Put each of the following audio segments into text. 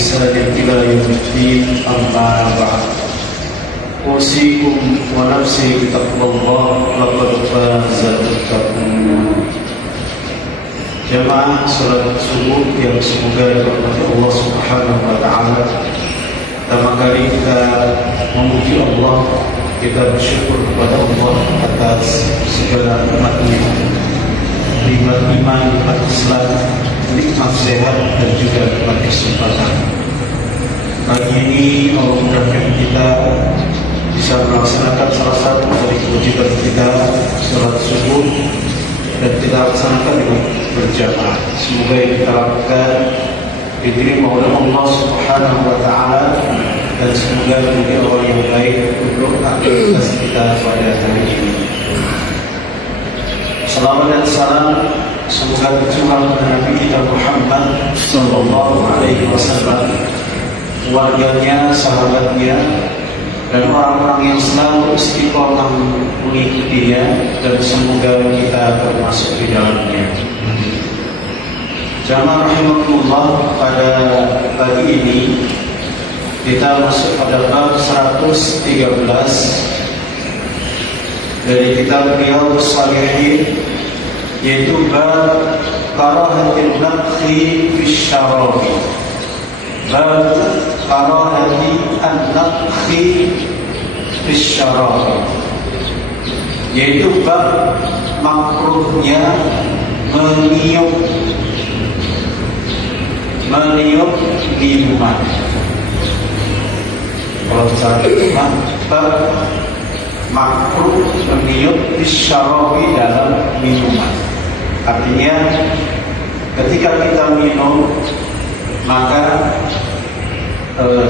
بإحسان إلى يوم الدين أما بعد أوصيكم ونفسي بتقوى الله لقد فاز المتقون. Jamaah salat subuh yang semoga dirahmati Allah Subhanahu wa taala. Pertama kali kita memuji Allah, kita bersyukur kepada Allah atas segala nikmatnya, nikmat iman, nikmat Islam, nikmat sehat dan juga nikmat kesempatan. Pagi ini Allah mudahkan kita bisa melaksanakan salah satu dari kewajiban kita, salat subuh, dan kita laksanakan dengan berjamaah. Semoga yang kita lakukan diterima oleh Allah Subhanahu wa taala dan semoga menjadi awal yang baik untuk aktivitas kita pada hari ini. Salawat dan salam semoga tercurah kepada Nabi kita Muhammad sallallahu alaihi wasallam, keluarganya, sahabatnya, dan orang-orang yang selalu istiqomah mengikutinya, dan semoga kita termasuk di dalamnya. Jamaah rahimakumullah, pada pagi ini kita masuk pada bab 113 dari kitab Riyadhus Shalihin, yaitu bab karahatil nafkhi fi syarabi. Bab karahati an-nafkhi fi syarabi, yaitu bab makruhnya meniup minuman. Kalau misalnya bab makruh meniup fi syarabi, dalam minuman. Artinya ketika kita minum maka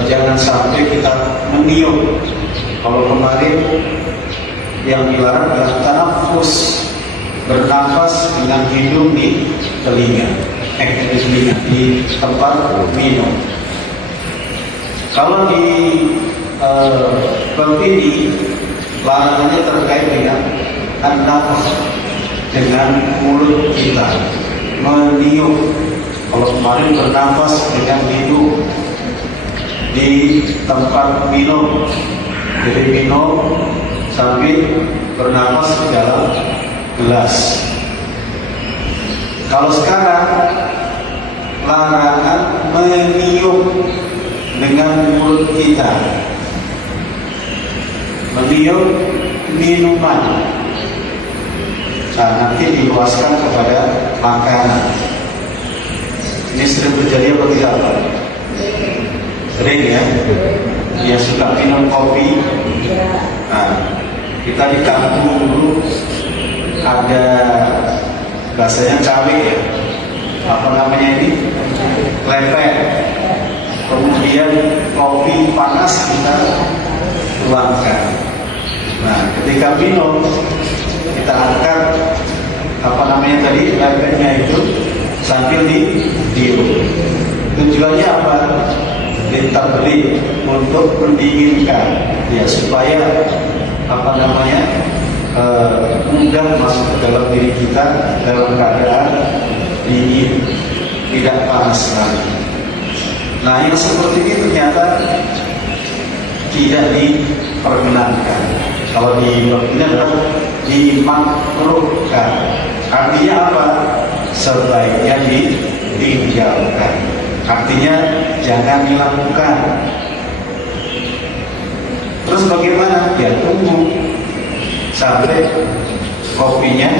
jangan sampai kita meniup. Kalau kemarin yang dilarang adalah tanafus, bernafas dengan hidung di telinga, di tempat minum. Kalau di bab ini larangannya terkait dengan an-nafas, dengan mulut kita meniup. Kalau kemarin bernafas dengan hidung di tempat minum, jadi minum sambil bernafas di dalam gelas. Kalau sekarang larangan meniup dengan mulut kita, meniup minuman. Nah, nanti diluaskan kepada makanan. Ini sering terjadi apa tidak, Pak? Sering ya? Dia suka minum kopi. Nah, kita di kampung dulu ada bahasanya cawe ya, apa namanya ini, klepek. Kemudian kopi panas kita tuangkan. Nah, ketika minum kita angkat apa namanya tadi, klepeknya itu sambil ditiup. Tujuannya apa? Ditabli, untuk mendinginkan ya, supaya apa namanya mudah masuk ke dalam diri kita dalam keadaan dingin, tidak panas lagi. Nah, yang seperti ini ternyata tidak diperkenankan. Kalau di ini adalah dimakruhkan. Artinya apa? Sebaiknya ditinggalkan. Artinya jangan dilakukan. Terus bagaimana? Ya tunggu sampai kopinya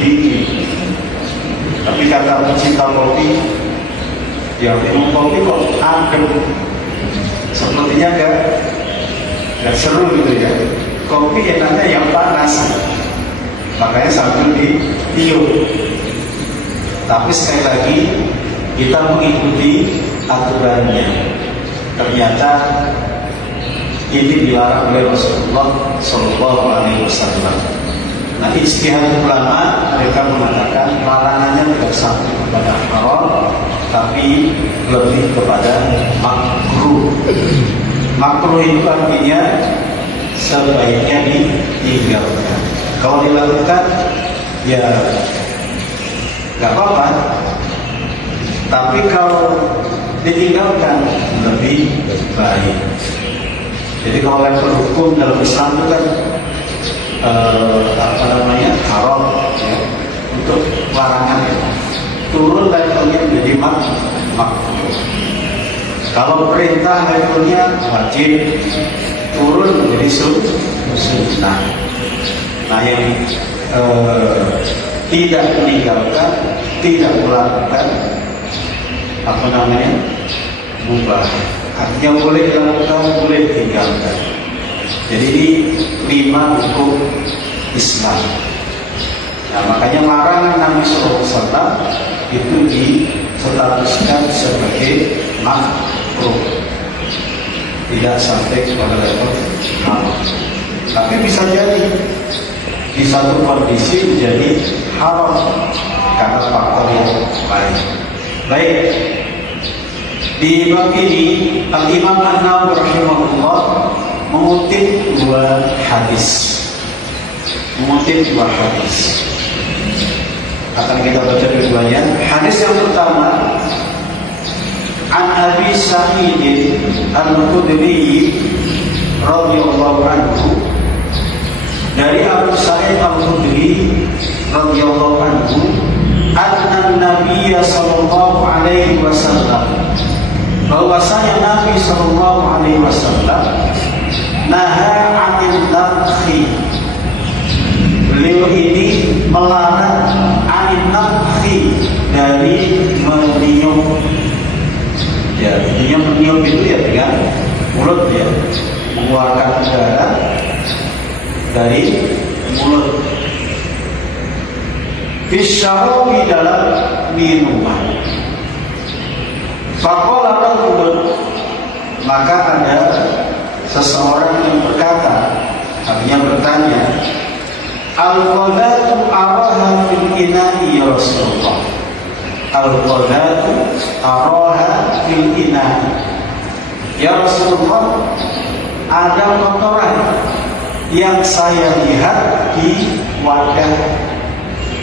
dingin. Tapi kata pecinta kopi, ya minum kopi kok adem, sepertinya gak seru gitu ya. Kopi enaknya yang panas, makanya sambil ditiup. Tapi sekali lagi kita mengikuti aturannya. Ternyata ini dilarang oleh Rasulullah Sallallahu Alaihi Wasallam. Nah, ijtihad ulama mereka mengatakan larangannya tidak sampai kepada haram, tapi lebih kepada makruh. Makruh itu artinya sebaiknya ditinggalkan. Kalau dilakukan, ya nggak apa-apa. Tapi kalau ditinggalkan lebih baik. Jadi kalau level hukum dalam Islam itu kan haram ya, untuk larangan ya. Turun levelnya menjadi makruh. Kalau perintah levelnya wajib, turun menjadi sunnah. Nah yang tidak meninggalkan, tidak melakukan mubah. Artinya boleh dilakukan, boleh ditinggalkan. Jadi ini 5 hukum Islam. Nah makanya larangan Nabi SAW itu distatuskan sebagai makruh, tidak sampai kepada level haram. Tapi bisa jadi di satu kondisi menjadi haram karena faktor yang lain. Baik, di bab ini Al-Imam An-Nawawi rahimahullah mengutip dua hadis. Akan kita baca dua-duanya. Hadis yang pertama, An Abi Sa'id Al-Khudri radhiyallahu anhu, dari Abu Sa'id Al-Khudri radhiyallahu anhu, anna Nabiy sallallahu alaihi wasallam, bahwasanya Nabi sallallahu alaihi wasallam naha 'anil nafkhi, beliau ini melarang 'anil nafkhi, dari meniup. Ya, intinya meniup itu ya dengan mulut ya, mengeluarkan udara dari mulut. Fisyarabi, dalam minuman. Faqala rajulun, maka ada seseorang yang berkata, artinya bertanya, al-qadatu araha fil ina'i ya Rasulullah. Al-qadatu araha fil ina'i ya Rasulullah, ada kotoran yang saya lihat di wadah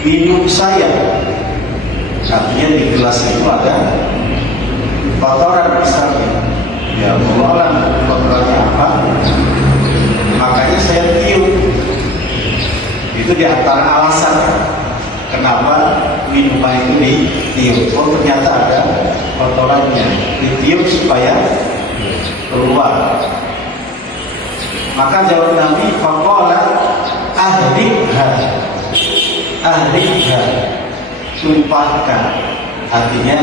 minum saya. Artinya di gelas itu ada kotoran misalnya. Ya Allah, kotorannya apa? Makanya saya tiup. Itu di antara alasan kenapa minuman itu ditiup. Oh ternyata ada kotorannya, ditiup supaya keluar. Maka jawab Nabi, faqala ahlikha, tumpahkan. Artinya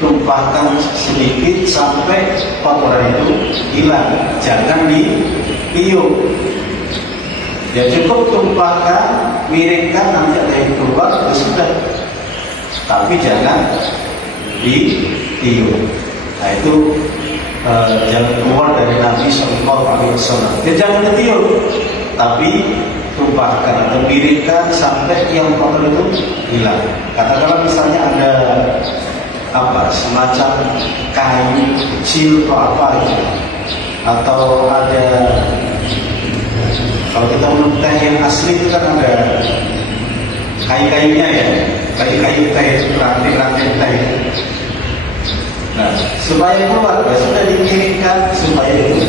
tumpahkan sedikit sampai kotoran itu hilang, jangan ditiup. Ya cukup tumpahkan, miringkan, nanti ada yang keluar, ya sudah. Tapi jangan ditiup. Nah itu jangan keluar dari Nabi SAW. Ya jangan ditiup, tapi tumpahkan atau miringkan sampai yang kotor itu hilang. Katakanlah misalnya ada semacam kayu kecil atau apa gitu, atau ada, kalau kita minum teh yang asli itu kan ada kayu-kayunya ya, kayu-kayu teh, ranting-ranting teh. Nah, supaya keluar, ya sudah dimiringkan supaya itu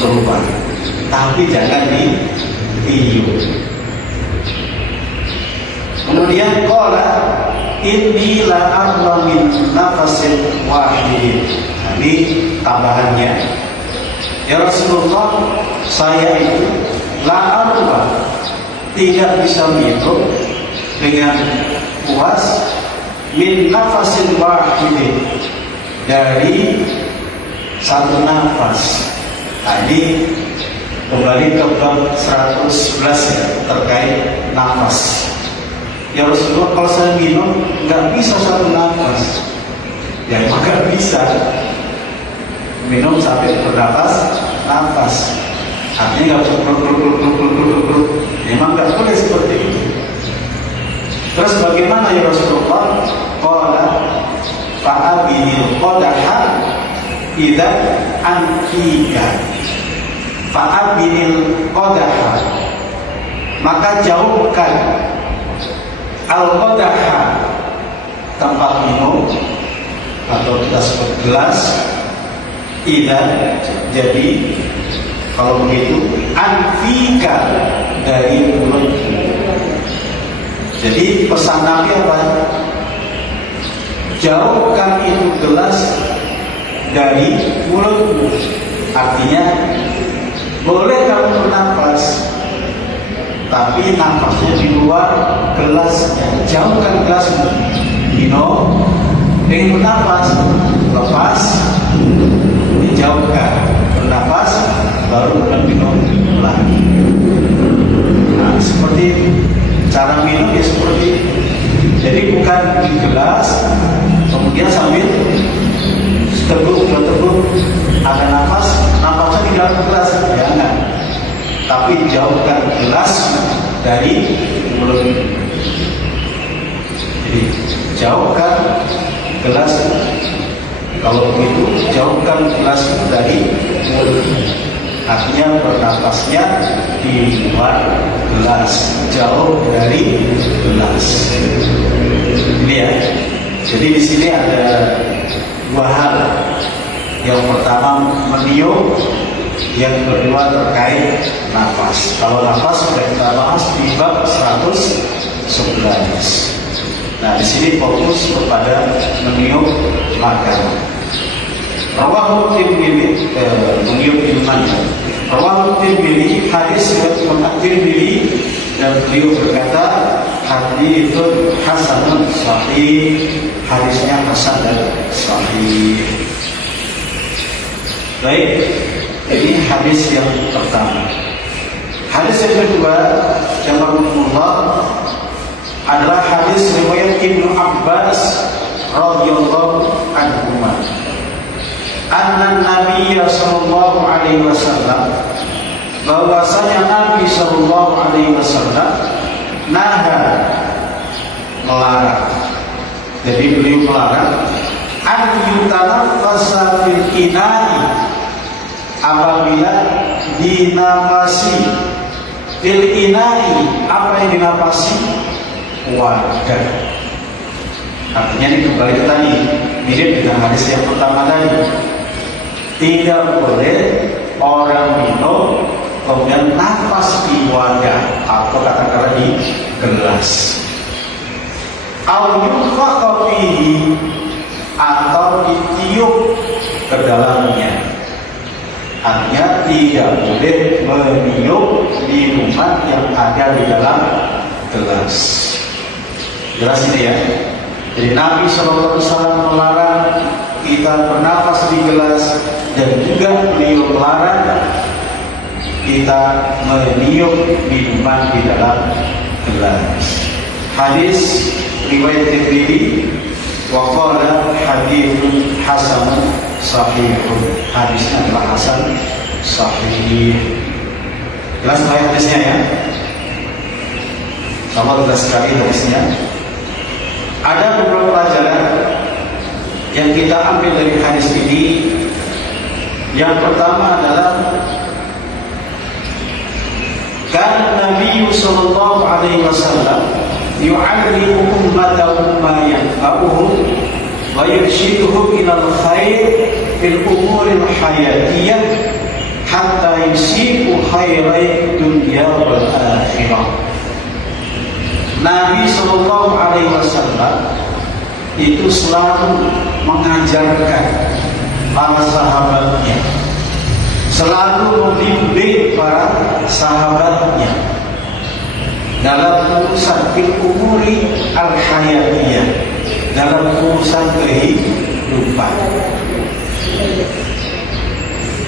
keluar, tapi jangan ditiup. Kemudian qala inni la arba min nafasin wahidin. Ini tambahannya, ya Rasulullah, saya itu la arba, tidak bisa minum dengan puas, min nafasin wahidin, dari satu nafas. Nah, ini kembali ke bab 111 ya, terkait nafas. Ya Rasulullah, kalau saya minum nggak bisa satu nafas. Ya maka bisa minum sampai bernafas nafas. Artinya nggak perlu memang nggak boleh seperti itu. Terus bagaimana ya Rasulullah? Qala fa'abinil qadaha idza antika. Fa'abinil qadaha, maka jauhkan al-qadaha, tempat minum, atau kita sebut gelas. Idan, jadi kalau begitu anfika dari mulutmu. Jadi pesan Nabi apa? Jauhkan itu gelas dari mulutmu. Artinya boleh kamu bernafas, tapi nafasnya di luar gelasnya. Jauhkan gelasmu. Minum, ingin bernafas, lepas, dijauhkan. Bernafas, baru minum lagi. Nah, seperti cara minum ya seperti itu. Jadi bukan di gelas, kemudian sambil teguk, ada nafasnya di dalam gelas, jangan. Tapi jauhkan gelas dari mulut. Jadi jauhkan gelas. Kalau begitu jauhkan gelas dari mulut. Artinya bernafasnya di luar gelas, jauh dari gelas. Ini ya. Jadi di sini ada dua hal. Yang pertama meniup, yang kedua terkait nafas. Kalau nafas sudah kita bahas di bab 111. Nah, di sini fokus kepada meniup makanan. Rawahu Tirmidzi, meniup minuman. Rawahu Tirmidzi, hadis riwayat At-Tirmidzi, dan beliau berkata haditsun hasanun sahih, hadisnya hasan dan sahih. Baik, ini hadis yang pertama. Hadis yang kedua, yang berhubungan adalah hadis riwayat Ibnu Abbas radhiyallahu anhu. Anna Nabi sallallahu alaihi wasallam, bahwasanya Nabi sallallahu alaihi wasallam naha, melarang. Jadi beliau melarang an yutanaffasa fil ina'i, apabila dinafasi fil ina'i. Apa yang dinafasi? Wadah. Artinya ini kembali ke tadi, mirip dengan hadis yang pertama tadi. Tidak boleh orang minum kemudian nafas di wadah atau katakanlah di gelas. Au yunfakha fihi, atau ditiup ke dalamnya. Artinya tidak boleh meniup minuman yang ada di dalam gelas. Jelas ini ya. Jadi Nabi SAW melarang kita bernafas di gelas, dan juga beliau melarang kita meniup minuman di dalam gelas. Hadis riwayat Tirmidzi, wa qala haditsun hasanun sahihun. Hadisnya adalah hasan sahih. Jelas hadisnya ya. Sama jelas sekali hadisnya. Ada beberapa pelajaran yang kita ambil dari hadis ini. Yang pertama adalah kan Nabi sallallahu alaihi wasallam yu'allimu ummatahu ma yanfa'uhum wa yurshiduhum ila al-khair fil umuri al-hayatiyyah hatta yusibu khairai dunya wal akhirah. Nabi sallallahu alaihi wasallam itu selalu mengajarkan para sahabatnya, selalu membimbing para sahabatnya dalam urusan fil umuri al-hayatiyah, dalam urusan kehidupan,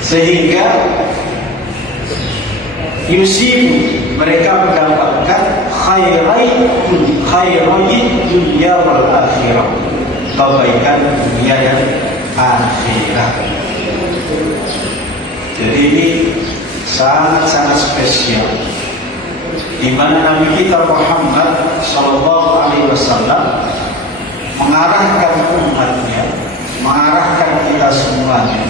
sehingga yusibu, mereka mendapatkan khairai dunia wal akhirah, kebaikan dunia dan akhirat. Jadi ini sangat-sangat spesial, di mana Nabi kita Muhammad sallallahu alaihi wasallam mengarahkan umatnya, mengarahkan kita semuanya,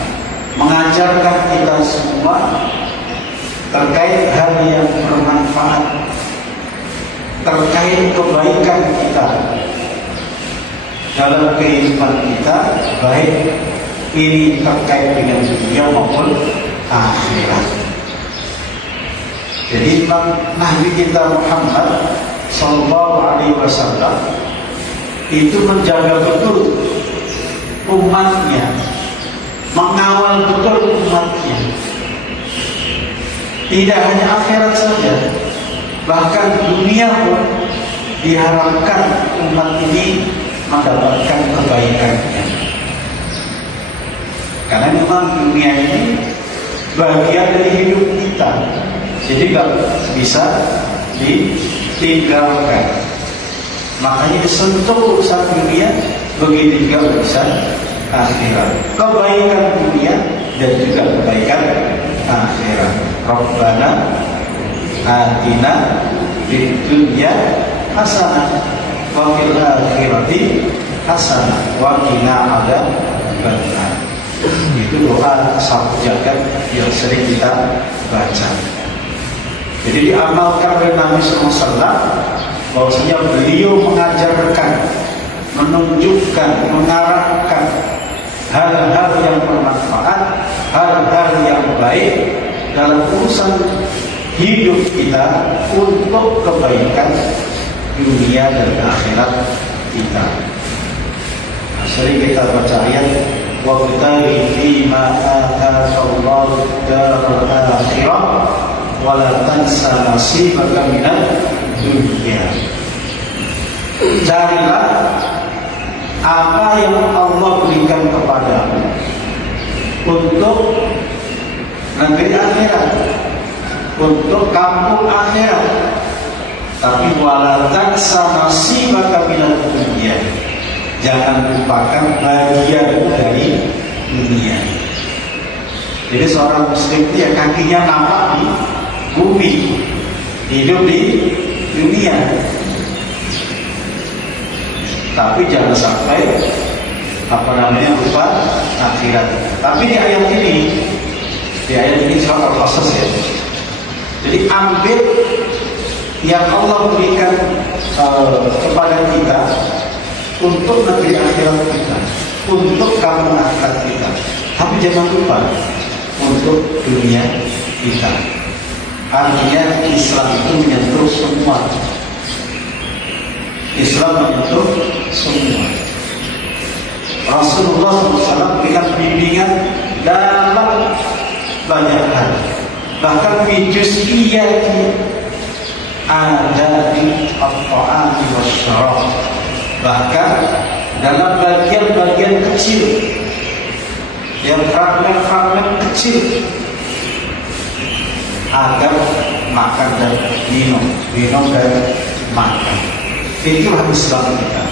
mengajarkan kita semua terkait hal yang bermanfaat, terkait kebaikan kita dalam kehidupan kita baik ini terkait dengan dunia maupun akhirat. Jadi Nabi kita Muhammad Sallallahu Alaihi Wasallam itu menjaga betul umatnya, mengawal betul umatnya. Tidak hanya akhirat saja, bahkan dunia pun diharapkan umat ini mendapatkan kebaikannya. Karena memang dunia ini bagian dari hidup kita, jadi nggak bisa ditinggalkan. Makanya disentuh urusan dunia, begitu juga urusan akhirat. Kebaikan dunia dan juga kebaikan akhirat. Rabbana atina fid dunya hasanah wa fil akhirati hasanah wa qina adzabannar. Itu doa sahabat jagat yang sering kita baca. Jadi diamalkan oleh Nabi SAW, bahwasanya beliau mengajarkan, menunjukkan, mengarahkan hal-hal yang bermanfaat, hal-hal yang baik dalam urusan hidup kita untuk kebaikan dunia dan akhirat kita. Nah, sering kita baca ayat wabtaghi fima ataka Allahu daral akhirah wa la tansa nasibaka minad dunya. Carilah apa yang Allah berikan kepadamu untuk negeri akhirat, untuk kampung akhirat. Tapi wala tansa nasibaka minad dunya. Jangan lupakan bagian dari dunia. Jadi seorang muslim itu ya kakinya nampak di bumi, hidup di dunia. Tapi jangan sampai lupa akhirat. Tapi di ayat ini surat Al-Qasas ya. Jadi ambil yang Allah berikan kepada kita untuk negeri akhirat kita, untuk kampung akhirat kita. Tapi jangan lupa untuk dunia kita. Artinya Islam itu menyentuh semua. Islam menyentuh semua. Rasulullah SAW berikan bimbingan dalam banyak hal. Bahkan di juz'iyati ada di at-ta'ami wasyarab. Bahkan dalam bagian-bagian kecil, yang fragmen-fragmen kecil, agar makan dan minum dan makan. Itulah Islam kita.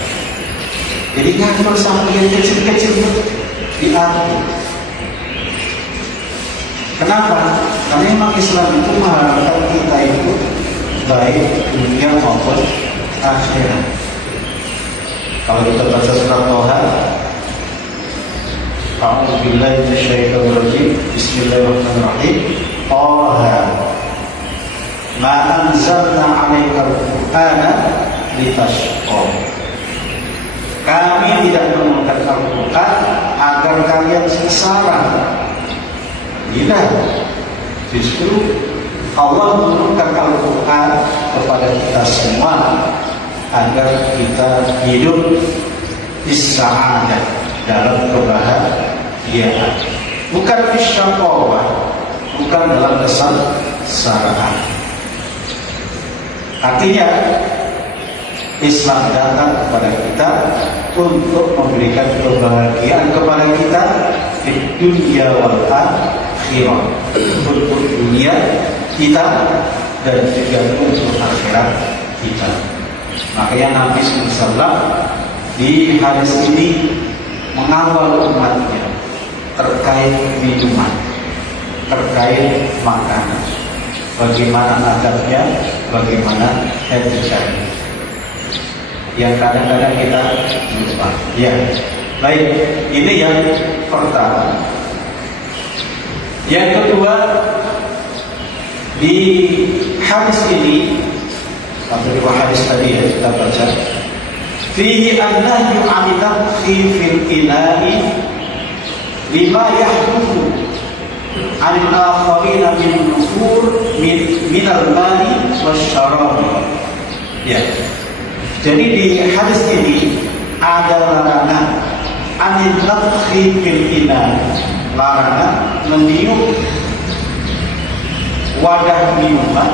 Jadi ngatur sampai yang kecil-kecil diatur. Kenapa? Karena memang Islam itu mengharapkan kita itu baik dunia maupun akhirat. Kalau kita baca surat Toha, A'udzubillahi minasyaitonirrajim. Bismillahirrahmanirrahim. Toha, ma anzalna 'alaikal Qur'ana litashqa. Kami tidak menurunkan Al-Quran agar kalian sengsara. Tidak. Justru Allah menurunkan Al-Quran kepada kita semua agar kita hidup isa'adah, dalam kebahagiaan, bukan isyaqawah, bukan dalam kesengsaraan. Artinya Islam datang kepada kita untuk memberikan kebahagiaan kepada kita di dunia wal akhirah, untuk dunia kita dan juga untuk akhirat kita. Makanya Nabi SAW di hadis ini mengawal umatnya terkait minuman, terkait makanan, bagaimana adabnya, bagaimana etikanya, yang kadang-kadang kita lupa. Ya, baik. Ini yang pertama. Yang kedua, di hadis ini atau di hadis tadi ya kita baca, fihi annahyu 'anil nafhi fil ina'i lima yahdutsu 'anil akharina min nufur min al-mali wasyarab. Ya. Jadi di hadis ini ada larangan anil nadkhi fil ina, larangan meniup wadah minuman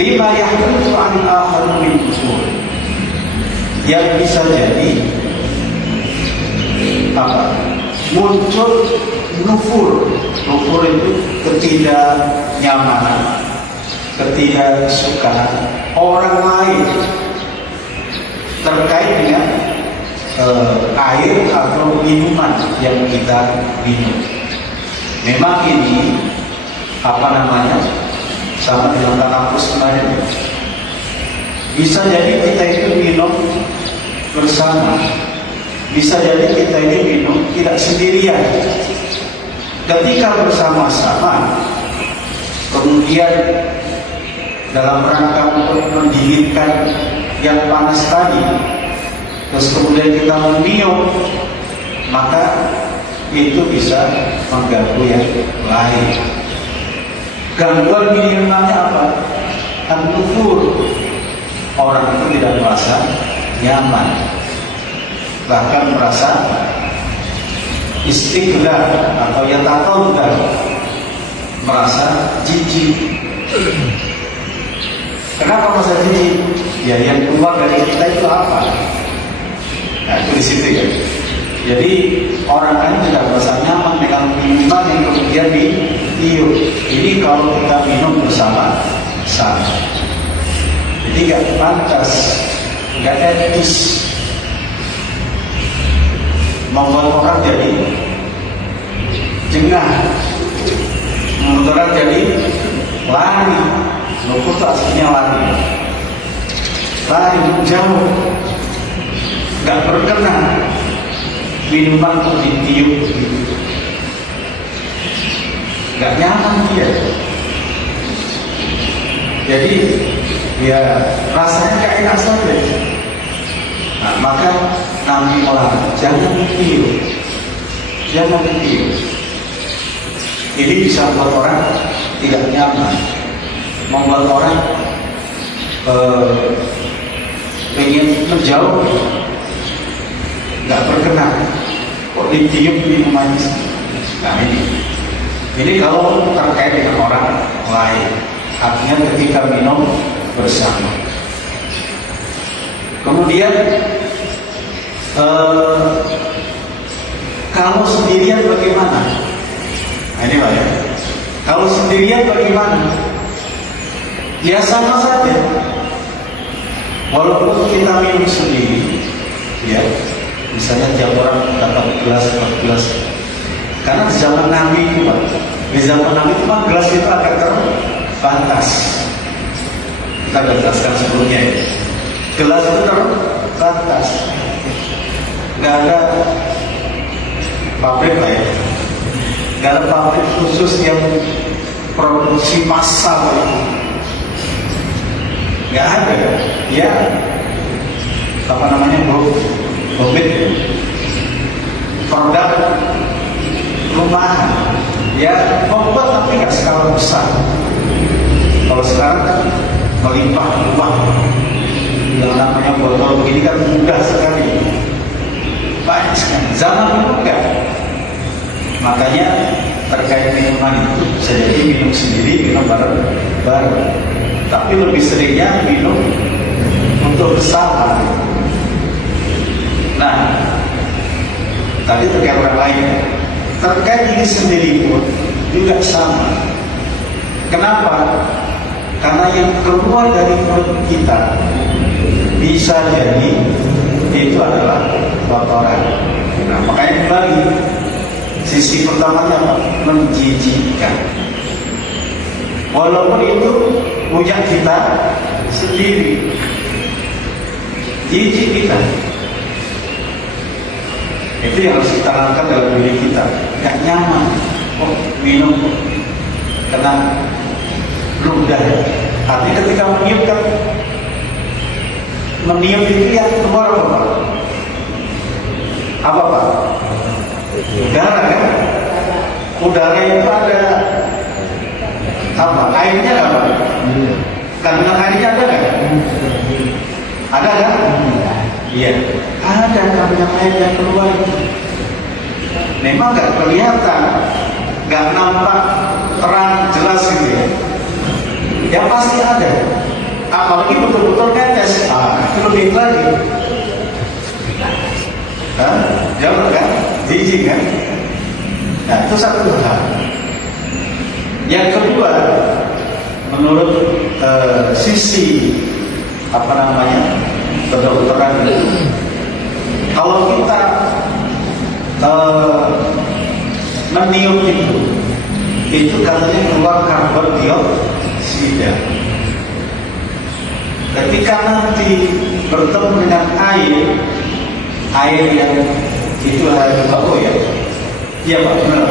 lima yahdutsu 'anil akharina min nufur, yang bisa jadi apa? Muncul nufur. Nufur itu ketidaknyamanan, ketidaksukaan orang lain terkait dengan air atau minuman yang kita minum. Memang ini sama dengan kampus kemarin. Bisa jadi kita itu minum bersama, bisa jadi kita ini minum tidak sendirian. Ketika bersama-sama, kemudian dalam rangka untuk mendinginkan yang panas tadi, terus kemudian kita minum, maka itu bisa mengganggu yang lain. Gangguan minimalnya apa? An-nufur. Orang itu tidak merasa nyaman, bahkan merasa istiqlal atau yatatawdal, merasa jijik. Kenapa merasa jijik? Ya, yang keluar dari kita itu apa? Nah, itu di situ ya. Jadi orang lain tidak merasa nyaman dengan minuman yang kemudian ditiup. Ini kalau kita minum bersama-sama. Jadi nggak pantas, nggak etis, membuat orang jadi jengah, membuat orang jadi lari. Nufur itu aslinya lari jauh, nggak berkenan minuman untuk ditiup, nggak nyaman dia. Jadi ya rasanya nggak enak saja. Nah, maka Nabi melarang, jangan ditiup. Ini bisa membuat orang tidak nyaman, membuat orang ingin menjauh, nggak berkenan. Kok ditiup minuman? Nah ini kalau terkait dengan orang lain, artinya ketika minum bersama. Kemudian kalau sendirian bagaimana? Nah, ini Pak ya. Kalau sendirian bagaimana? Ya sama saja. Walaupun kita minum sendiri, ya, misalnya tiap orang dapat gelas, 4 gelas. Karena di zaman Nabi itu Pak, di zaman Nabi itu Pak, gelas itu agak terbatas. Kita sudah jelaskan sebelumnya ya. Gelas itu terbatas, nggak ada pabrik lah ya, nggak ada pabrik khusus yang produksi massal itu, nggak ada ya. Bobit produk rumahan ya, membuat tapi nggak skala besar. Kalau sekarang kan melimpah ruah. Yang namanya botol begini kan mudah sekali, banyak sekali. Zaman itu enggak. Makanya terkait minuman itu bisa jadi minum sendiri, minum bareng. Tapi lebih seringnya minum untuk bersama. Nah, tadi terkait orang lain, terkait diri sendiri pun juga sama. Kenapa? Karena yang keluar dari mulut kita bisa jadi itu adalah kotoran. Nah, makanya kembali sisi pertamanya apa? Menjijikkan. Walaupun itu punya kita sendiri, jijik kita. Itu yang harus kita angkat dalam diri kita. Gak nyaman. Oh, minum kena ludah. Artinya ketika meniup kan, meniup itu yang keluar apa Pak? Apa Pak? Udara kan? udara itu ada apa? Airnya ada apa? Kandungan airnya ada nggak? Ada kan? Iya. Ada kandungan air yang keluar. Memang nggak kelihatan, nggak nampak terang jelas gitu ya. Yang pasti ada. Apalagi betul-betul netes, itu lebih lagi. Jauh kan? Jijik kan? Nah, itu satu hal. Yang kedua, menurut sisi apa namanya kedokteran, kalau kita meniup itu katanya keluar karbon dioksida. Ketika nanti bertemu dengan air yang itu air bau ya, iya Pak, benar.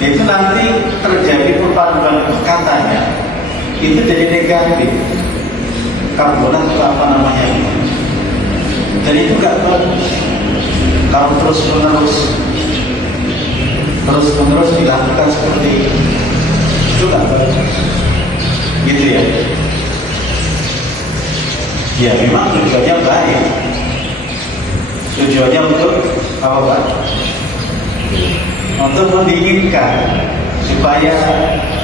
Itu nanti terjadi perpaduan katanya, itu jadi negatif karbonat atau apa namanya, dan itu nggak bagus kalau terus menerus dilakukan seperti itu nggak bagus, gitu ya. Ya memang tujuannya baik, tujuannya untuk apa Pak? Untuk mendinginkan supaya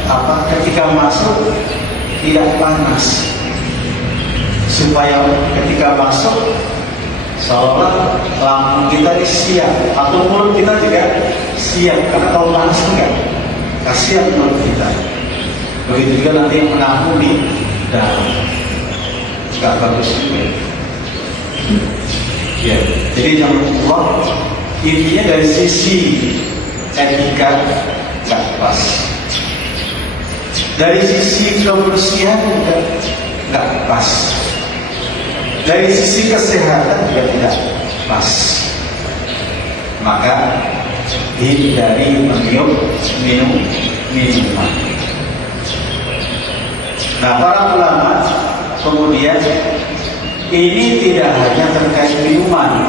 apa ketika masuk tidak panas, supaya ketika masuk seolah lambung kita siap atau mulut kita juga siap, karena kalau panas enggak kasihan mulut kita. Begitu juga nanti yang menampung di dalam, nggak bagus juga. Ya, jadi jangan lupa intinya dari sisi etika nggak pas, dari sisi kebersihan juga nggak pas, dari sisi kesehatan juga tidak pas. Maka hindari meniup minuman. Nah, para ulama kemudian ini tidak hanya terkait minuman.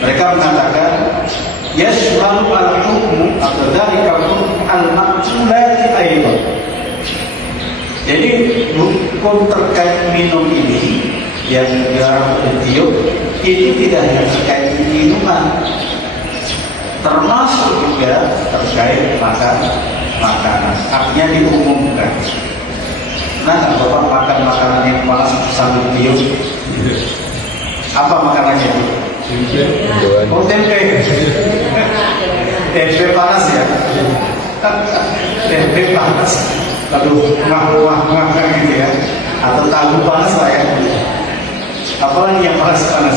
Mereka mengatakan yashmalu al-hukmu atau dzalika al-maqsulati aidan. Jadi hukum terkait minum ini yang dilarang ditiup itu tidak hanya terkait minuman, termasuk juga terkait makanan. Artinya diumumkan. Nah, Bapak makan makanan yang panas sambil tiup? Apa makanannya itu? Oh, tempe. Tempe panas ya? Tempe panas. Aduh, wah gitu ya. Atau tahu panas lah ya. Apalagi yang panas ya?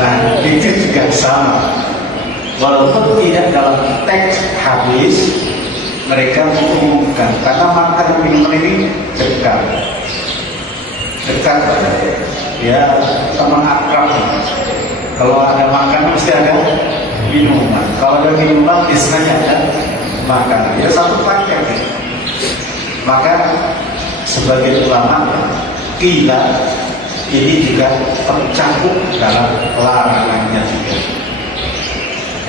Nah, itu juga sama. Walaupun tidak dalam teks hadis, mereka mengumumkan karena makan minuman ini dekat ya, teman akrab. Kalau ada makanan mesti ada minuman, kalau ada minuman biasanya ada makanan, ya satu paket. Maka sebagai ulama kita ini juga tercakup dalam larangannya juga.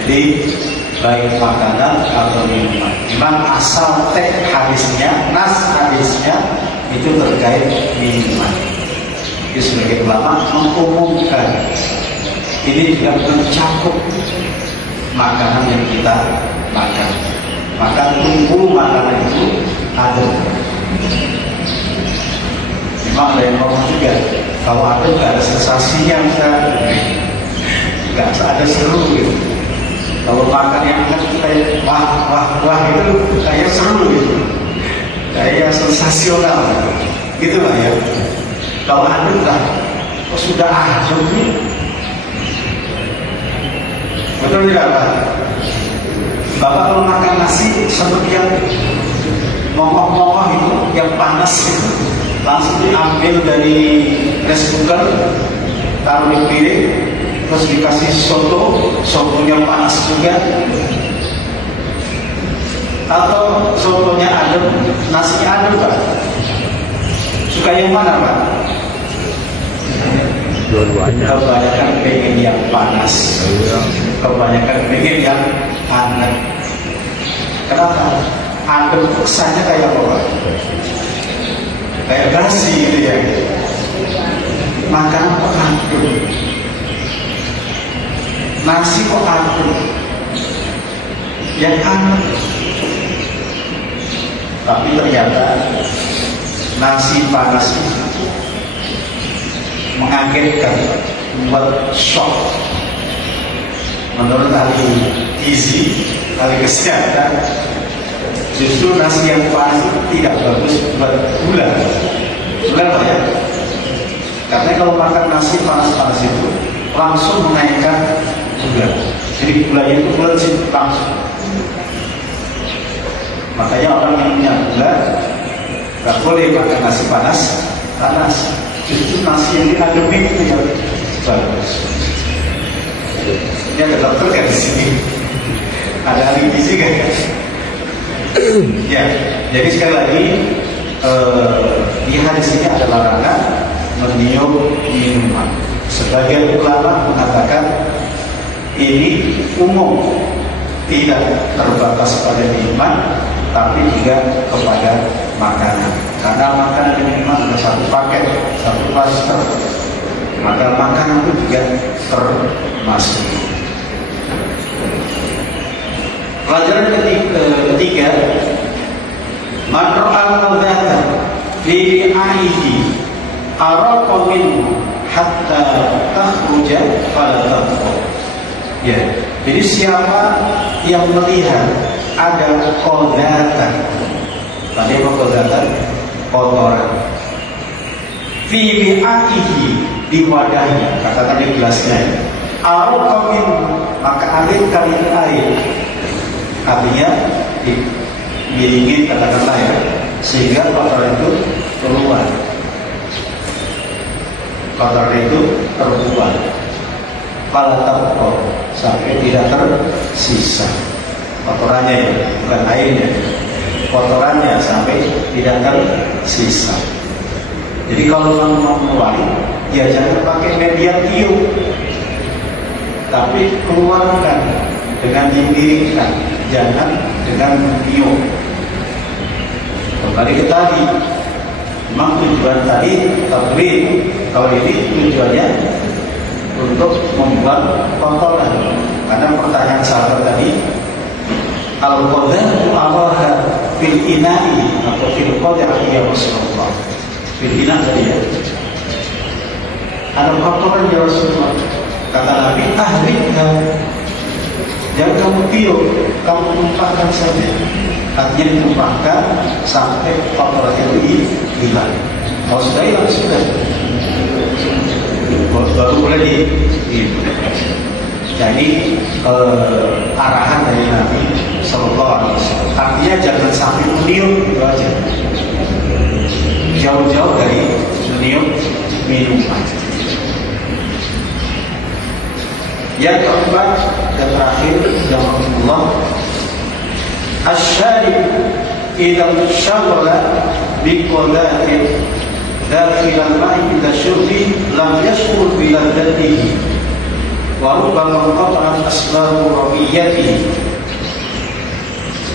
Jadi baik makanan atau minuman, memang asal teks hadisnya, nas hadisnya itu terkait minuman. Jadi sebagai ulama mengumumkan ini juga mencakup makanan yang kita makan. Maka tunggu makanan itu ada. Memang ada yang ngomong juga, kalau ada nggak ada sensasinya, nggak ada seru gitu. Kalau makan yang kan kita wah itu kayak seru gitu, kayak sensasional gitu lah ya. Kalau aduk lah, sudah aduk nih, betul tidak Pak? Bapak kalau makan nasi seperti yang mongok-mongok itu, yang panas itu, langsung diambil dari rice cooker, taruh di piring, terus dikasih sotonya panas juga, atau sotonya adem, nasinya adem Pak? Suka yang mana Pak? Dua-duanya. Kebanyakan pengen yang panas. kebanyakan pengen yang hangat. Kenapa? Adem kesannya kayak apa? Kayak basi gitu ya. Makanan kok adem, nasi kok adem, yang hangat. Tapi ternyata nasi panas itu mengagetkan, membuat shock. Menurut ahli gizi, ahli kesehatan, justru nasi yang panas itu tidak bagus buat gula. Gula apa ya? Karena kalau makan nasi panas-panas itu langsung menaikkan gula. Jadi gulanya itu melejit langsung. Makanya orang yang punya gula gak boleh makan nasi panas. Justru nasi yang diademi itu yang bagus. Ini ada dokter kan di sini? Ada ahli gizi kan? Ya, jadi sekali lagi di hadis ini ada larangan meniup minuman. Sebagian ulama mengatakan ini umum, tidak terbatas pada minuman, tapi juga kepada makanan. Karena makanan dan minuman ada satu paket, satu klaster, maka makanan itu juga termasuk. Pelajaran ketiga, man ra'a qadatan fi aihi araqa minhu hatta takhruja fala tadkhul. Ya, jadi siapa yang melihat ada qadatan, tadi apa qadatan? Kotoran. Fi aihi, di wadahnya, kata tadi gelasnya. Araqa minhu, maka alirkan itu air. Artinya diiringin katakanlah ya, sehingga kotoran itu keluar, kotoran itu terbuang, pada terbuang sampai tidak tersisa kotorannya ya, bukan airnya, kotorannya sampai tidak tersisa. Jadi kalau mau mengeluarkan, ya jangan pakai media tiup, tapi keluarkan dengan diiringkan, jangan dengan tiup. Kembali ke tadi, memang tujuan tadi tabrid, kalau ini tujuannya untuk membuat kotoran. Karena pertanyaan sahabat tadi, al-qadhatu araha fil ina'i atau fil qadhi ya Rasulullah. Fil ina' tadi ya, ada kotoran ya Rasulullah. Kata Nabi, ahlika, jangan kamu tiup, kamu tumpahkan saja. Artinya ditumpahkan sampai kotoran itu hilang. Kalau sudah hilang, sudah baru boleh gitu. Jadi arahan dari Nabi Sallallahu Alaihi Wasallam. Artinya jangan sampai meniup, itu aja. Jauh-jauh dari meniup minuman. Yang keempat dan terakhir, yang Allah, asyarib idza syaghala biqadatin dakhilan ma'i ila syurbi lam yashkur bi ladzatihi wa rubbama qata'at asbabu rawiyatihi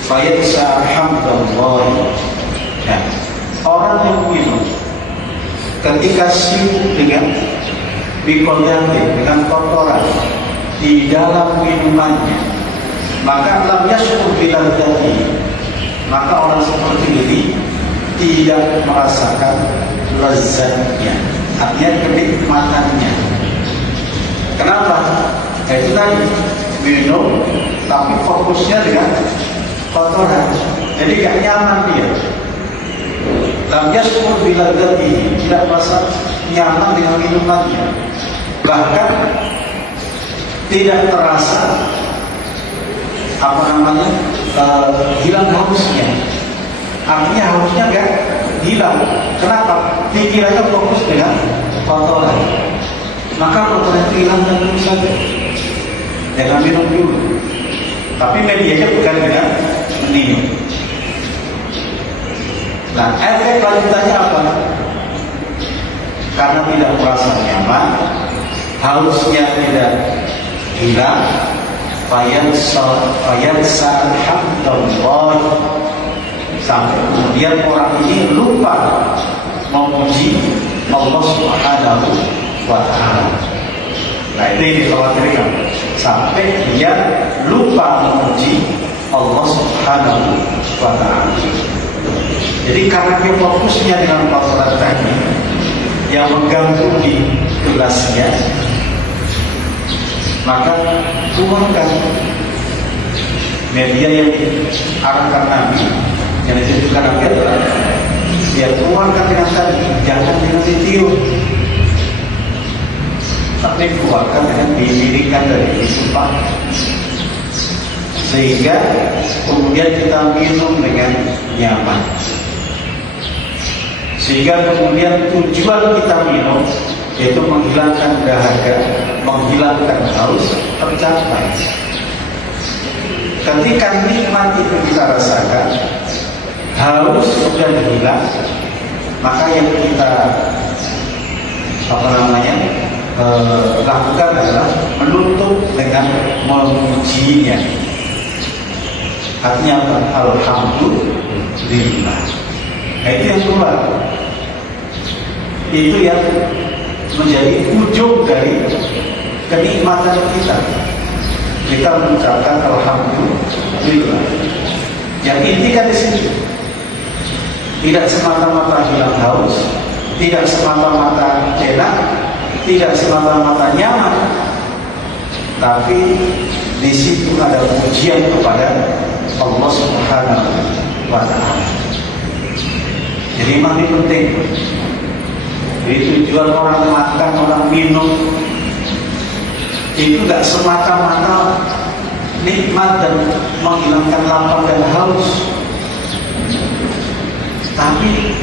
fayatsa alhamdulillah. Ya, orang yang minum ketika sibuk dengan biqadatin, dengan kotoran di dalam minumannya, maka lam yashkur bi ladzatihi, maka orang seperti ini tidak merasakan lezatnya, artinya kenikmatannya. Kenapa? Itu tadi minum tapi fokusnya dengan kotoran, jadi gak nyaman dia. Lam yashkur bi ladzatihi, tidak merasa nyaman dengan minumannya, bahkan tidak terasa hilang hausnya. Artinya hausnya gak hilang. Kenapa? Pikirannya fokus dengan kotoran. Maka kotoran itu hilang dan terus saja. Jangan minum dulu. Tapi medianya bukan dengan minum. Nah, efek lanjutannya apa? Karena tidak merasa nyaman, hausnya tidak hilang, fayansa alhamdulillah, sampai kemudian orang ini lupa memuji Allah Subhanahu wa ta'ala. Nah, itu yang dikhawatirkan, sampai dia lupa memuji Allah Subhanahu wa ta'ala. Jadi karena dia fokusnya dengan pasaran tadi yang mengganggu di gelasnya, maka keluarkan media yang diarahkan Nabi, yang ditunjukkan Nabi adalah dia keluarkan dengan tadi, jangan dengan ditiup, tapi keluarkan dengan didirikan dari disumpah, sehingga kemudian kita minum dengan nyaman, sehingga kemudian tujuan kita minum yaitu menghilangkan dahaga, menghilangkan haus, tercapai. Ketika nikmat itu kita rasakan, haus sudah hilang, maka yang kita lakukan adalah menutup dengan memujinya. Artinya alhamdulillah. Nah, itu yang keluar. Itu yang menjadi ujung dari kenikmatan kita. Kita mengucapkan alhamdulillah. Yang inti kan di sini, tidak semata-mata hilang haus, tidak semata-mata enak, tidak semata-mata nyaman, tapi di situ ada pujian kepada Allah Subhanahu wa ta'ala. Jadi memang ini penting. Jadi tujuan orang makan, orang minum itu gak semata-mata nikmat dan menghilangkan lapar dan haus, tapi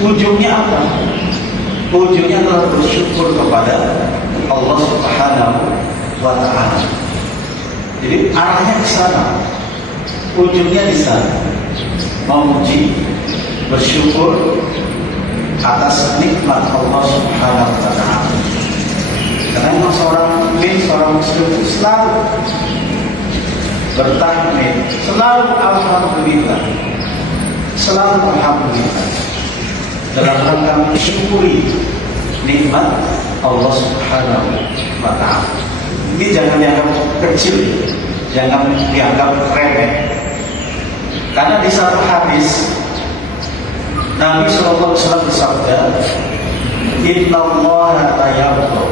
ujungnya apa? Ujungnya adalah bersyukur kepada Allah Subhanahu wa ta'ala. Jadi arahnya ke sana, ujungnya di sana, memuji, bersyukur atas nikmat Allah Subhanahu wa ta'ala. Karena memang seorang muslim itu selalu bertahmid, selalu alhamdulillah, selalu alhamdulillah, dalam rangka mensyukuri nikmat Allah Subhanahu wa ta'ala. Ini jangan dianggap kecil, jangan dianggap remeh. Karena di satu hadis Nabi SAW bersabda, Inna Allah la yarda.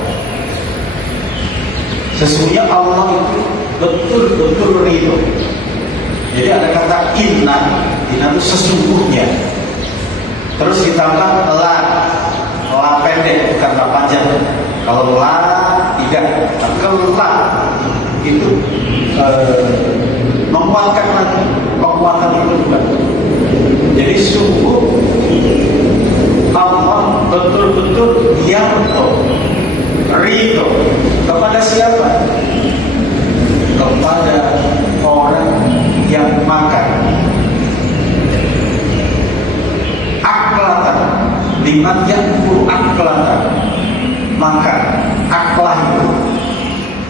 Sesungguhnya Allah itu betul-betul ridho. Jadi ada kata inna itu sesungguhnya. Terus ditambah la pendek, bukan la panjang. Kalau la tidak, kalau la itu menguatkan lagi, menguatkan itu juga. Jadi sungguh Allah betul-betul ridho kepada siapa? Kepada orang yang makan aklatan, liman yang aklatan, makan aklah itu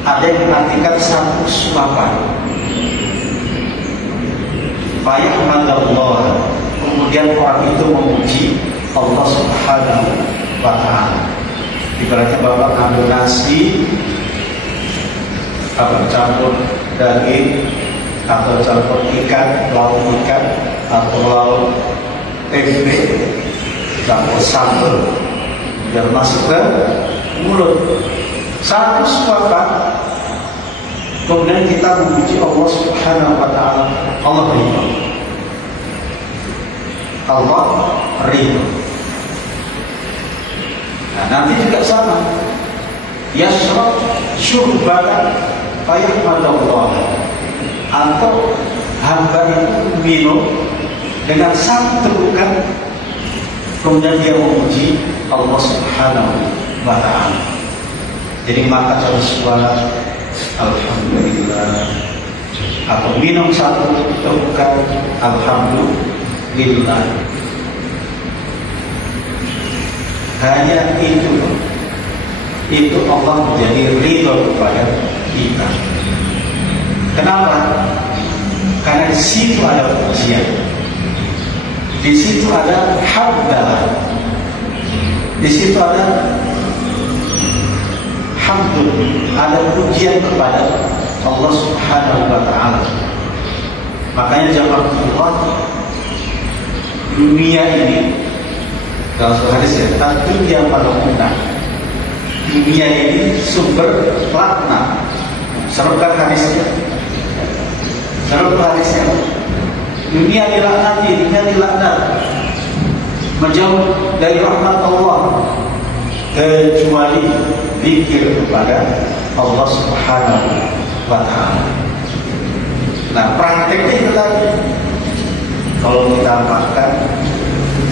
ada yang mengartikan satu suapan. Fayahmadallah, kemudian orang itu memuji Allah Subhanahu wa ta'ala. Ibaratnya bapak ambil nasi, campur daging, atau campur ikan, lauk ikan, atau lauk tempe, campur sambal, biar masuk ke mulut. Satu suapan, kemudian kita memuji Allah Subhanahu wa ta'ala. Allah ridho. Allah ridho. Nah, nanti juga sama. Yashrab syurbatan fayahmadallah. Atau hamba itu minum dengan satu tegukan, kemudian dia memuji Allah Subhanahu wa ta'ala. Jadi maka cara suara alhamdulillah, atau minum satu tegukan alhamdulillah. Hanya itu Allah menjadi ridho kepada kita. Kenapa? Karena di situ ada pujian, di situ ada hamdalah, di situ ada hamdul, ada pujian kepada Allah Subhanahu wa Ta'ala. Makanya jamaah Allah, dunia ini dalam suatu hadis ya, dunia pada umumnya, dunia ini sumber laknat. Sebutkan hadisnya. Sebutkan hadisnya. Dunia dilaknati, dunia dilaknat, menjauh dari rahmat Allah, kecuali zikir kepada Allah Subhanahu wa Ta'ala. Nah, prakteknya itu tadi. Kalau kita makan,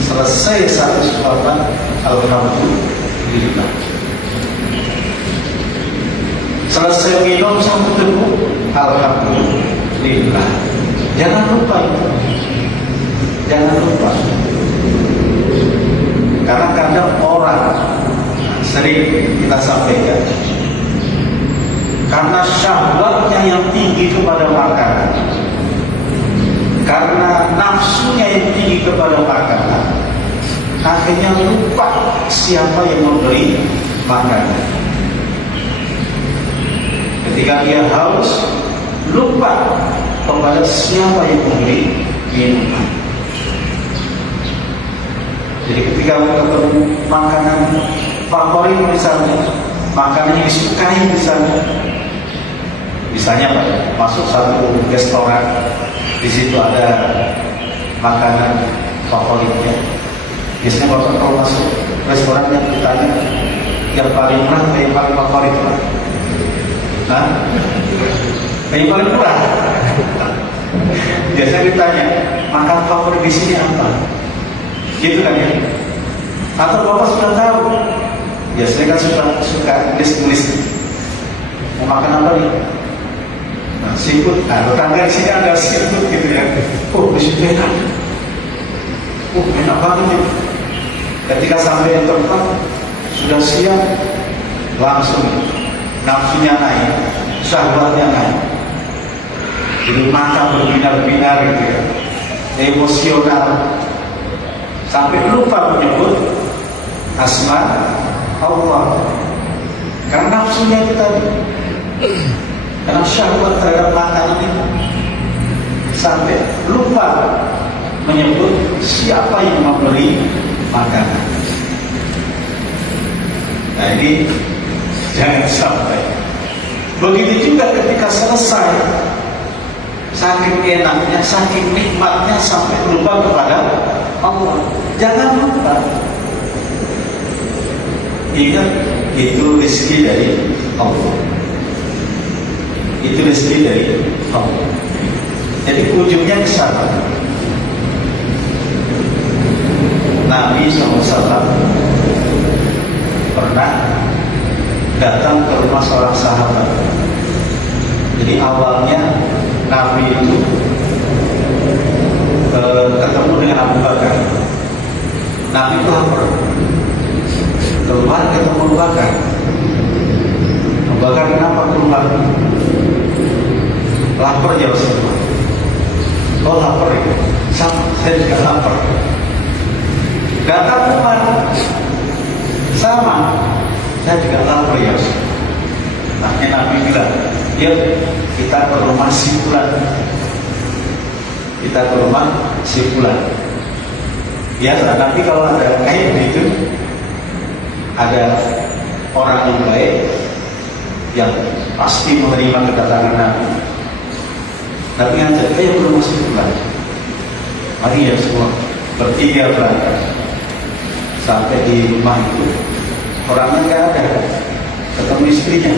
selesai satu suapan, alhamdulillah. Selesai minum satu teguk, alhamdulillah. Jangan lupa itu. Jangan lupa. Karena kadang orang sering kita sampaikan, karena syahwatnya yang tinggi kepada makanan, karena nafsunya yang tinggi kepada makanan, akhirnya lupa siapa yang memberi makanan. Ketika dia haus, lupa kepada siapa yang memberi minuman. Jadi ketika ketemu makanan favorit misalnya, makanan yang disukai misalnya Pak, masuk satu restoran, di situ ada makanan favoritnya. Biasanya Bapak kalau masuk restoran yang ditanya yang paling murah atau yang paling favorit Pak? Nah, yang paling murah. Biasanya ditanya, makan favorit di sini apa? Gitu kan ya? Atau Bapak sudah tahu? Biasanya kan suka tulis mau makan apa nih? Nah, seafood. Nah, tetangga di sini ada seafood gitu ya. Oh, di situ enak. Oh, enak banget ya. Ketika sampai di tempat sudah siap, langsung nafsunya naik, syahwatnya naik. Jadi mata berbinar-binar gitu ya, emosional, sampai lupa menyebut asma Allah. Karena nafsunya itu tadi, karena syahwat terhadap makanan itu, sampai lupa menyebut siapa yang memberi makanan. Nah ini jangan sampai. Begitu juga ketika selesai, saking enaknya, saking nikmatnya, sampai lupa kepada Allah. Jangan lupa. Ingat, itu rezeki dari Allah. Itu rezeki dari Allah. Jadi ujungnya ke sana. Nabi SAW pernah datang ke rumah seorang sahabat. Jadi awalnya Nabi itu ketemu dengan Abu Bakar. Nabi itu lapar, keluar ketemu Abu Bakar. Abu Bakar, kenapa keluar? Lapar ya Rasulullah. Oh lapar ya? Sama, saya juga lapar. Datang Umar, sama, saya juga lapar ya Rasulullah. Akhirnya Nabi bilang, yuk kita ke rumah si fulan. Kita ke rumah si fulan. Biasa, tapi kalau ada kayak begitu, ada orang yang baik yang pasti menerima kedatangan Nabi. Nabi ngajak, ayo ke rumah si fulan. Mari ya semua bertiga berangkat. Sampai di rumah itu, orangnya nggak ada. Ketemu istrinya,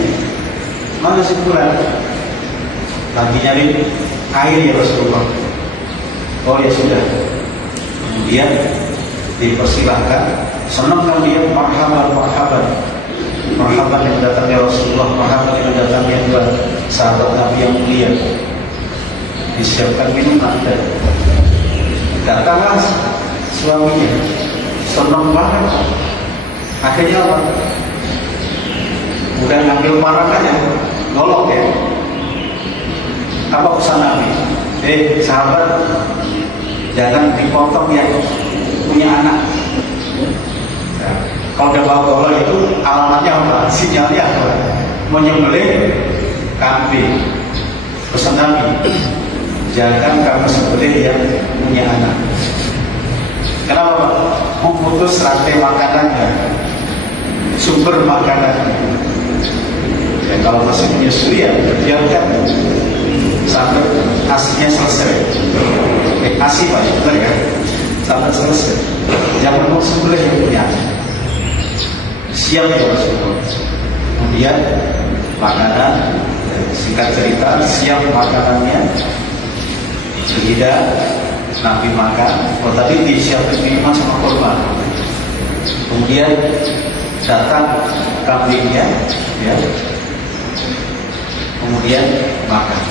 mana si fulan? Lagi nyari air ya Rasulullah. Oh ya sudah. Kemudian dipersilahkan. Senang kan dia, marhaban, marhaban. Marhaban yang datangnya Rasulullah, marhaban yang datangnya dua sahabat Nabi yang mulia. Disiapkan minuman dan datanglah suaminya. Senang banget. Akhirnya apa? Udah ngambil barang aja, golok ya. Apa pesan Nabi? Sahabat, jangan dipotong yang punya anak. Ya. Kalau udah bawa golok itu alamatnya apa? Sinyalnya apa? Menyembelih kambing. Pesan Nabi, jangan kamu sembelih yang punya anak. Kenapa? Memutus rantai makanannya, sumber makanan. Ya, kalau masih menyusui ya biarkan sampai asinya selesai. Asi Pak, benar ya? Sampai selesai. Jangan mau sembelih yang punya anak. Siap ya Rasulullah. Kemudian makanan, singkat cerita, siap makanannya. Tidak Nabi makan. Oh tadi disiapkan minuman sama korban. Kemudian datang kambingnya, ya. Kemudian makan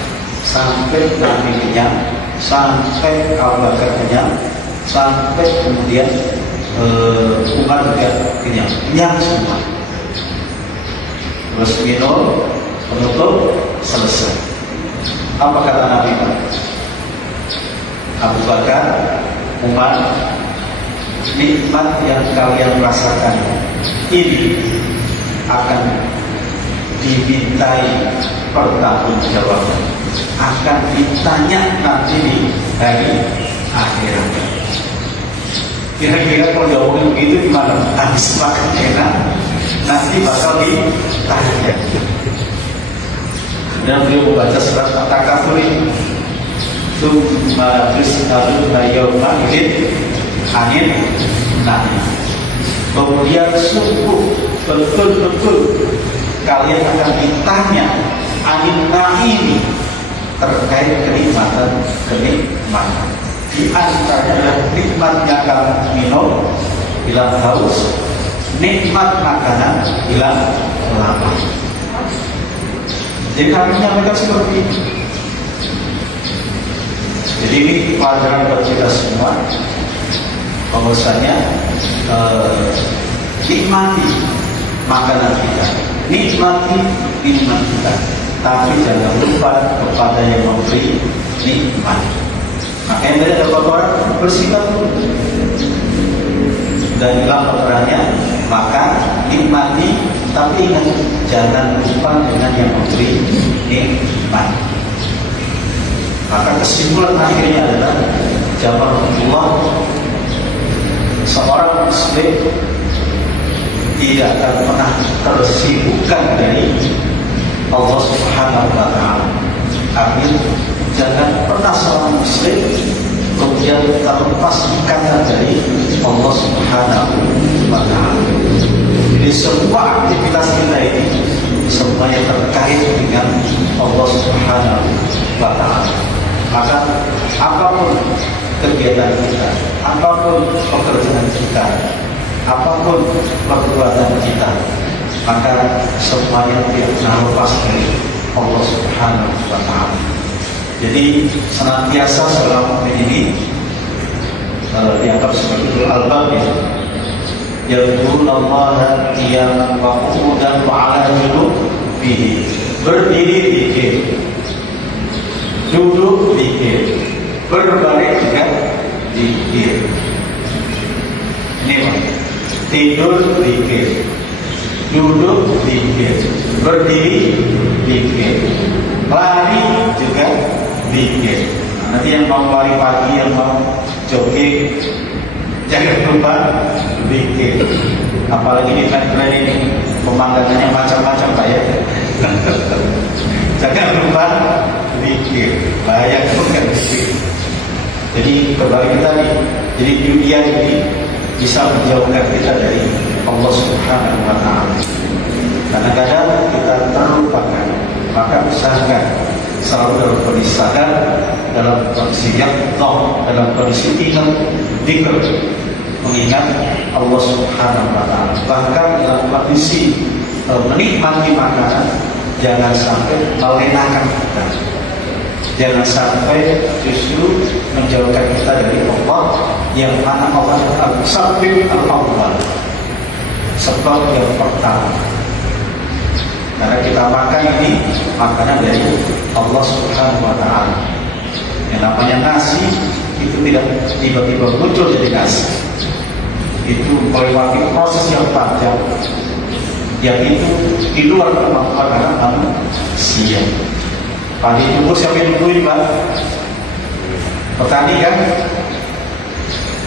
sampai Nabi kenyang, sampai Abu Bakar kenyang, sampai kemudian Umar juga kenyang semua. Terus minum, penutup, selesai. Apa kata Nabi? Abu Bakar, Umar, nikmat yang kalian rasakan ini akan dimintai pertanggungjawaban, akan ditanya nanti di hari akhirat. Kira-kira kalau jawabnya begitu gimana? Habis makan enak, nanti bakal ditanya. Dan beliau membaca surat At-Takatsur ini. Summa tus'aluna yawma idzin 'anil na'im. Kemudian sungguh betul-betul kalian akan ditanya 'anil na'im, terkait kenikmatan. Di antaranya nikmatnya kamu minum hilang haus, nikmat makanan hilang lapar. Jadi kami menyampaikan seperti ini. Jadi ini pelajaran buat kita semua, bahwasanya nikmati makanan kita, nikmati minuman kita, tapi jangan lupa kepada yang memberi nikmat. Makanya tadi ada orang bersikap dan bilang kotorannya, maka nikmati, tapi ingat jangan lupa dengan yang memberi nikmat. Maka kesimpulan akhirnya adalah zaman Allah, seorang muslim tidak akan pernah tersibukkan dari Allah Subhanahu wa Ta'ala. Artinya jangan pernah seorang muslim kemudian terlepas ikatan dari Allah Subhanahu wa Ta'ala. Jadi semua aktivitas kita ini semuanya terkait dengan Allah Subhanahu wa Ta'ala. Maka apapun kegiatan kita, apapun pekerjaan kita, apapun perbuatan kita, maka semuanya tidak lepas dari Allah Subhanahu wa Ta'ala. Jadi senantiasa seorang mukmin ini dianggap sebagai al-albab, ya. Yadhkurullaha qiyaman wa qu'udan wa 'ala junubihi. Berdiri zikir, duduk zikir, berbaring juga zikir. Ini Pak. Tidur zikir, duduk zikir, berdiri zikir, lari juga zikir. Nanti yang mau lari pagi, yang mau jogging, jangan lupa zikir. Apalagi di tren ini pemandangannya macam-macam Pak ya. Jangan lupa zikir, bahaya bukan zikir. Jadi kembali kita nih, jadi dunia ini bisa menjauhkan kita dari Allah Subhanahu wa Ta'ala. Kadang-kadang kita terlupakan, maka usahakan selalu dalam kondisi sadar, dalam kondisi yaqظah, dalam kondisi ingat, zikr, mengingat Allah Subhanahu wa Ta'ala. Bahkan dalam kondisi menikmati makanan, jangan sampai melenakan kita, jangan sampai justru menjauhkan kita dari Allah, yang mana Allah al-musabbib al-awwal, sebab yang pertama. Karena kita makan ini makanan dari Allah Subhanahu wa Ta'ala. Yang namanya nasi itu tidak tiba-tiba muncul jadi nasi. Itu melewati proses yang panjang, yang itu di luar kemampuan anak manusia. Padi tumbuh siapa yang nungguin, Pak? Petani kan?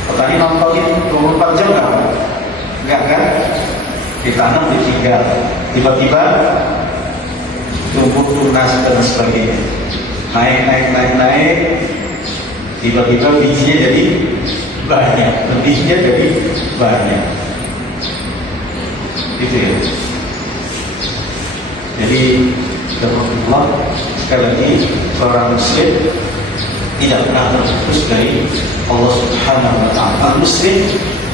Petani nonton itu 24 jam kan? Enggak kan? Ditanam ditinggal, tiba-tiba tumbuh tunas dan sebagainya, naik, tiba-tiba bijinya jadi banyak, lebihnya jadi banyak, gitu ya. Jadi Allah sekali lagi seorang muslim tidak pernah terputus dari Allah Subhanahu wa Ta'ala. Muslim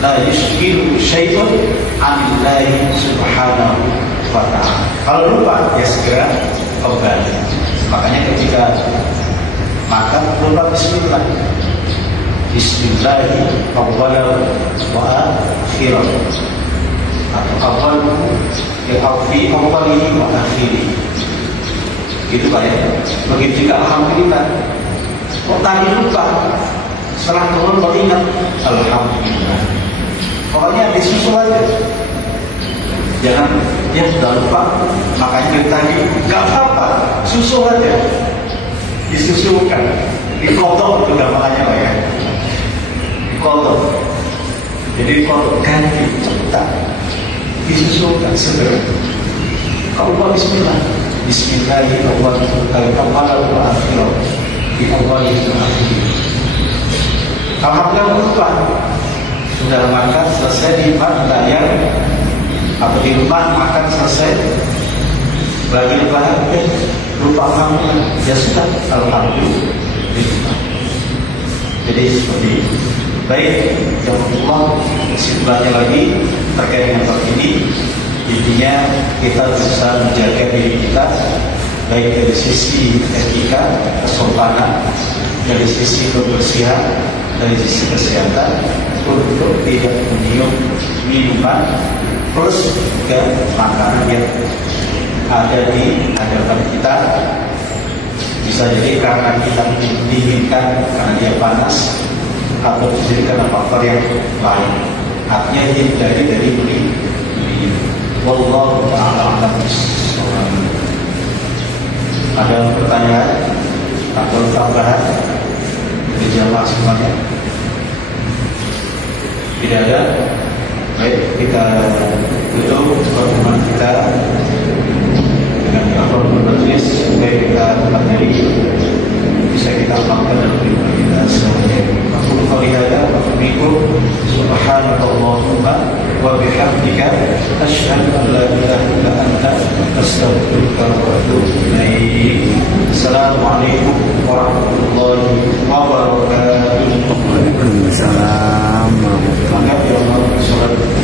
la yushkilu syai'un 'anillahi Subhanahu wa Ta'ala. Kalau lupa ya segera kembali. Makanya ketika makan lupa bismillah. Bismillahi awwalan wa akhiran. Atau awal ya fi awwalihi wa akhirihi. Itu Pak ya. Begitu juga alhamdulillah. Oh tadi lupa, setelah turun baru ingat, alhamdulillah. Pokoknya disusul aja. Jangan ya sudah lupa, makanya dari tadi nggak apa-apa, susul aja. Disusulkan, dikodok juga makanya Pak ya. Dikodok. Jadi dikodok ganti cepat, disusulkan segera. Kalau lupa bismillah. Bismillahirrahmanirrahim. Alhamdulillah lupa. Sudah makan selesai di layar atau di rumah makan selesai bagi lebaran lupa alhamdulillah. Ya sudah alhamdulillah. Jadi seperti itu. Baik, Allah kesimpulannya lagi terkait dengan hal ini. Intinya kita bisa menjaga diri kita baik dari sisi etika, kesopanan, dari sisi kebersihan, dari sisi kesehatan, untuk tidak minum minuman plus juga makanan yang ada di hadapan kita. Bisa jadi karena kita dinginkan karena dia panas, atau jadi karena faktor yang lain. Artinya hindari dari minum. Wallahu ta'ala a'lam bishawab. Ada pertanyaan atau tambahan dari jamaah semuanya? Tidak ada? Baik, kita tutup pertemuan kita dengan kafaratul majlis supaya kita mempelajari bisa kita amalkan dalam kehidupan kita semuanya. Aku qalihada wa bikum subhanallahumma wa bihamdika asyhadu an la ilaha illa anta astaghfiruka wa atubu ilaik. Assalamualaikum warahmatullahi wabarakatuh. Waalaikumsalam warahmatullahi wabarakatuh.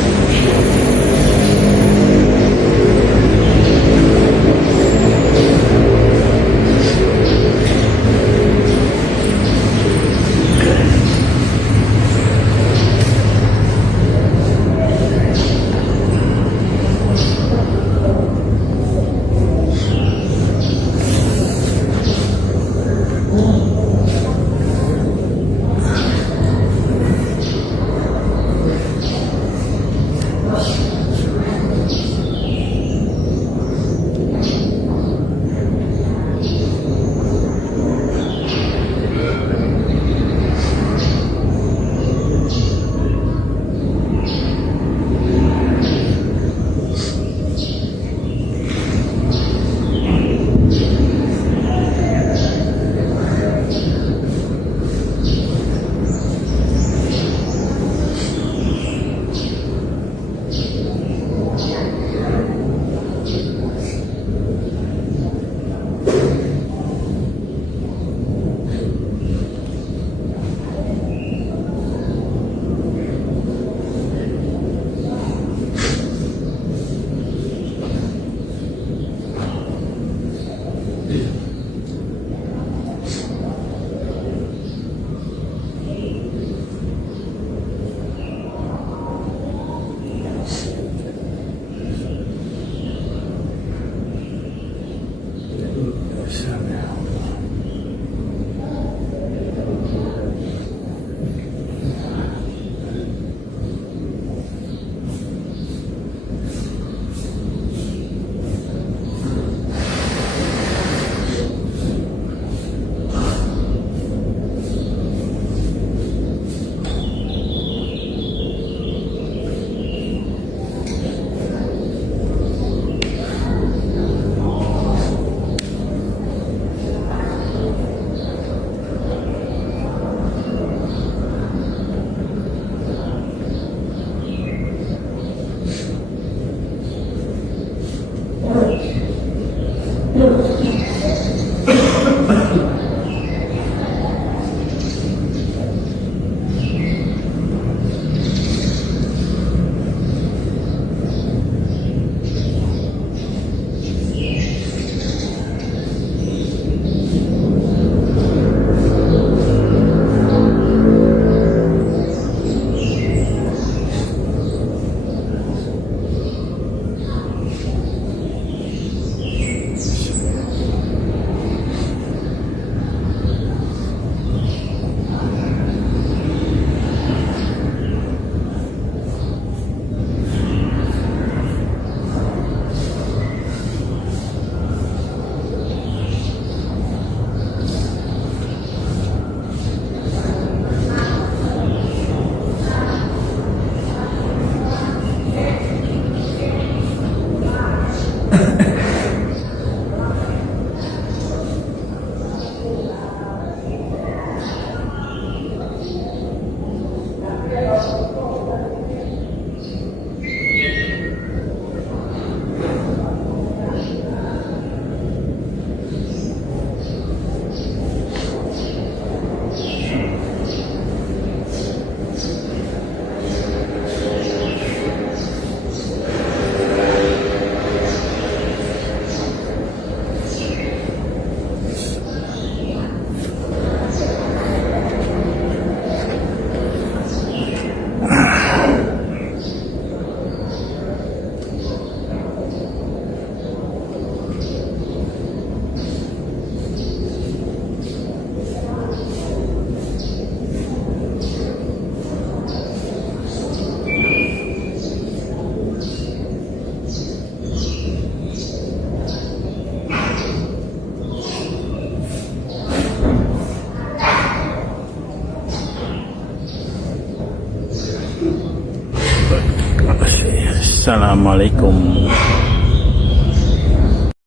Assalamualaikum